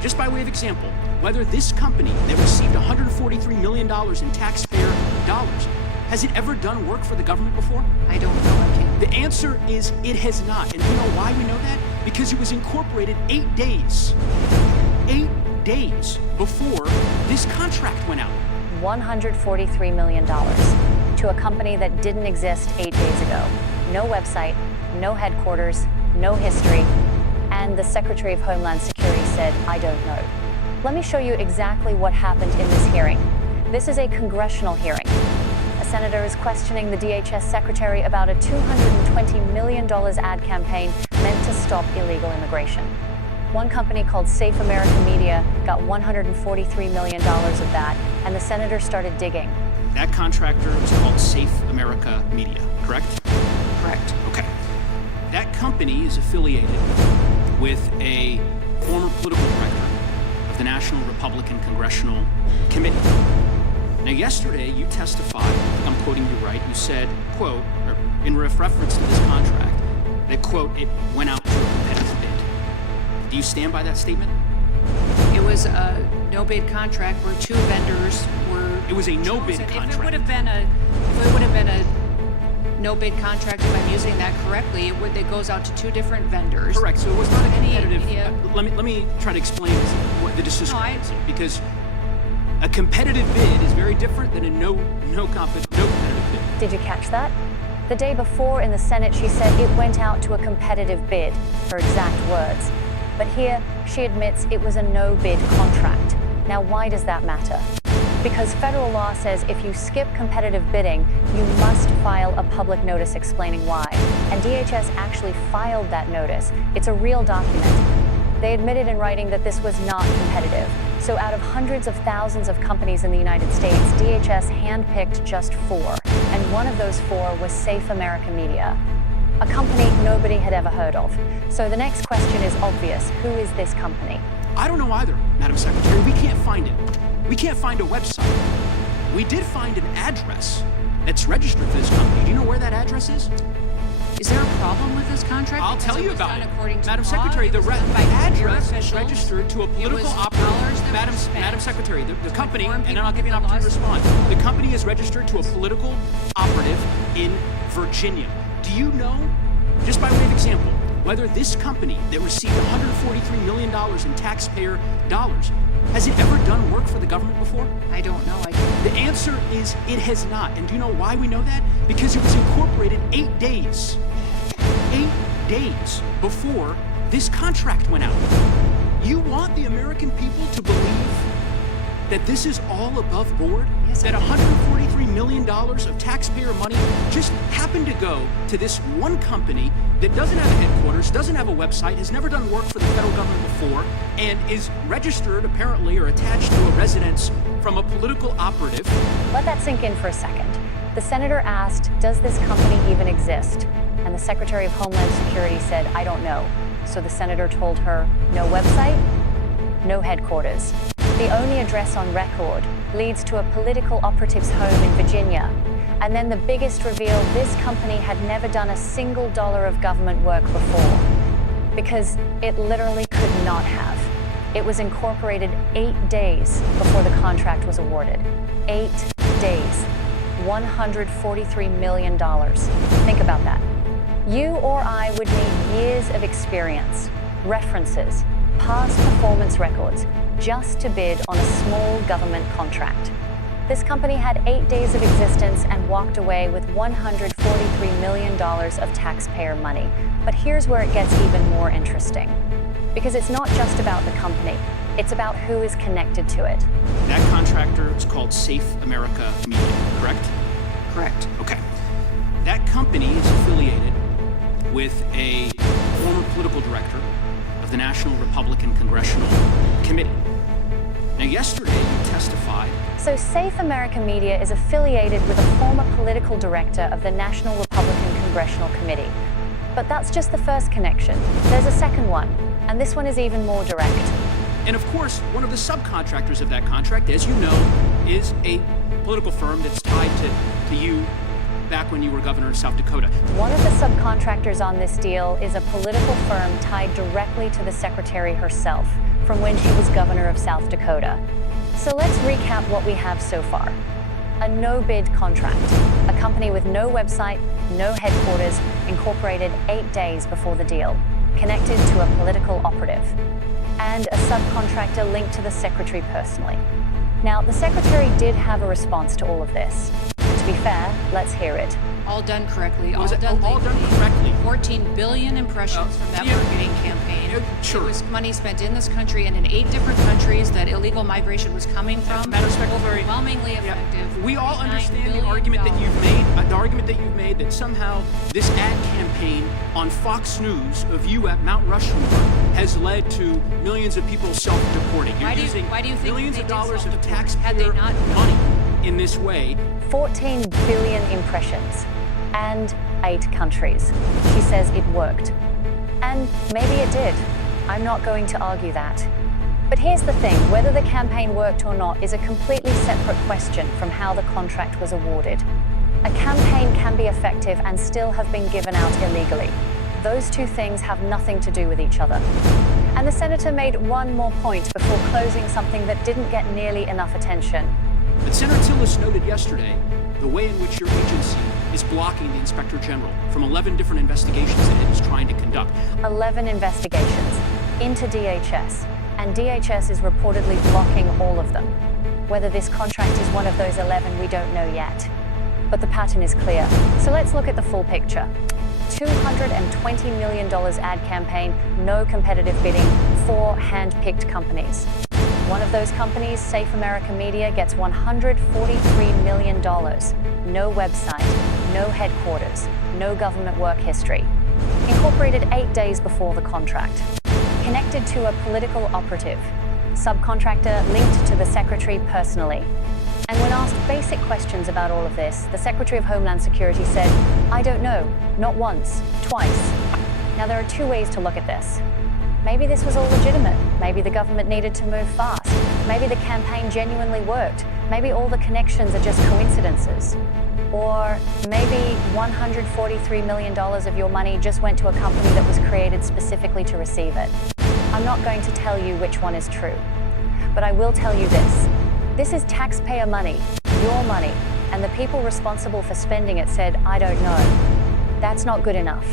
just by way of example, whether this company that received $143 million in taxpayer dollars, has it ever done work for the government before? I don't know. I can't. The answer is it has not. And you know why we know that? Because it was incorporated 8 days before this contract went out. $143 million to a company that didn't exist 8 days ago. No website, no headquarters, no history, and the Secretary of Homeland Security said, I don't know. Let me show you exactly what happened in this hearing. This is a congressional hearing. A senator is questioning the DHS Secretary about a $220 million ad campaign meant to stop illegal immigration. One company called Safe America Media got $143 million of that, and the senator started digging. That contractor is called Safe America Media, correct? Correct. Okay. That company is affiliated with a former political director of the National Republican Congressional Committee. Now, yesterday, you testified, I'm quoting you right, you said, quote, or in reference to this contract, that, quote, it went out to a competitive bid. Do you stand by that statement? It was a no-bid contract where two vendors were. It was a no-bid chosen. contract. If it would have been a no-bid contract, if I'm using that correctly, it goes out to two different vendors. Correct. So it was not a competitive. Media. Let me try to explain what the discrepancy, because a competitive bid is very different than a no competitive bid. Did you catch that? The day before in the Senate, she said it went out to a competitive bid, her exact words. But here, she admits it was a no-bid contract. Now, why does that matter? Because federal law says if you skip competitive bidding, you must file a public notice explaining why. And DHS actually filed that notice. It's a real document. They admitted in writing that this was not competitive. So out of hundreds of thousands of companies in the United States, DHS handpicked just 4. And one of those 4 was Safe America Media, a company nobody had ever heard of. So the next question is obvious. Who is this company? I don't know either, Madam Secretary. We can't find it. We can't find a website. We did find an address that's registered for this company. Do you know where that address is? Is there a problem with this contract? I'll Because tell you was about done it. according to Madam law. Secretary, the address is officials. registered to a It political was operative. dollars that were spent Madam Secretary, the company, inform and then I'll people give you an that the opportunity to laws- respond. The company is registered to a political operative in Virginia. Do you know, just by way of example, whether this company that received $143 million in taxpayer dollars, has it ever done work for the government before? I don't know. I can't. The answer is it has not. And do you know why we know that? Because it was incorporated 8 days before this contract went out. You want the American people to believe that this is all above board? Yes, that I do. $143 million of taxpayer money just happened to go to this one company that doesn't have a headquarters, doesn't have a website, has never done work for the federal government before, and is registered apparently or attached to a residence from a political operative? Let that sink in for a second. The senator asked, does this company even exist? And the Secretary of Homeland Security said, I don't know. So the senator told her, no website, no headquarters. The only address on record leads to a political operative's home in Virginia. And then the biggest reveal, this company had never done a single dollar of government work before. Because it literally could not have. It was incorporated 8 days before the contract was awarded. 8 days. $143 million. Think about that. You or I would need years of experience, references, past performance records, just to bid on a small government contract. This company had 8 days of existence and walked away with $143 million of taxpayer money. But here's where it gets even more interesting. Because it's not just about the company, it's about who is connected to it. That contractor is called Safe America Media, correct? Correct. Okay. That company is affiliated with a former political director of the National Republican Congressional Committee. Now, yesterday you testified. So Safe America Media is affiliated with a former political director of the National Republican Congressional Committee. But that's just the first connection. There's a second one, and this one is even more direct. And of course, one of the subcontractors of that contract, as you know, is a political firm that's tied to you back when you were governor of South Dakota. One of the subcontractors on this deal is a political firm tied directly to the secretary herself from when she was governor of South Dakota. So let's recap what we have so far. A no-bid contract, a company with no website, no headquarters, incorporated 8 days before the deal, connected to a political operative, and a subcontractor linked to the secretary personally. Now, the secretary did have a response to all of this. And to be fair, let's hear it. All done correctly, all Was it done all done legally. correctly? 14 billion impressions from that yeah. marketing campaign. Sure. It was money spent in this country and in 8 different countries that illegal migration was coming from. Matter of fact, Overwhelmingly effective. We all $9 understand the billion. argument that you've made. The argument that you've made that somehow this ad campaign on Fox News of you at Mount Rushmore has led to millions of people self-deporting. You're using why do you think millions they of did dollars of self-deport? taxpayer Had they not money in this way. 14 billion impressions and 8 countries. She says it worked. And maybe it did. I'm not going to argue that. But here's the thing, whether the campaign worked or not is a completely separate question from how the contract was awarded. A campaign can be effective and still have been given out illegally. Those two things have nothing to do with each other. And the senator made one more point before closing something that didn't get nearly enough attention. But Senator Tillis noted yesterday the way in which your agency is blocking the Inspector General from 11 different investigations that it is trying to conduct. 11 investigations into DHS, and DHS is reportedly blocking all of them. Whether this contract is one of those 11, we don't know yet. But the pattern is clear. So let's look at the full picture. $220 million ad campaign, no competitive bidding, 4 hand-picked companies. One of those companies, Safe America Media, gets $143 million. No website, no headquarters, no government work history. Incorporated 8 days before the contract. Connected to a political operative. Subcontractor linked to the secretary personally. And when asked basic questions about all of this, the Secretary of Homeland Security said, "I don't know, not once, twice." Now, there are 2 ways to look at this. Maybe this was all legitimate. Maybe the government needed to move fast. Maybe the campaign genuinely worked. Maybe all the connections are just coincidences. Or maybe $143 million of your money just went to a company that was created specifically to receive it. I'm not going to tell you which one is true. But I will tell you this. This is taxpayer money, your money, and the people responsible for spending it said, "I don't know." That's not good enough.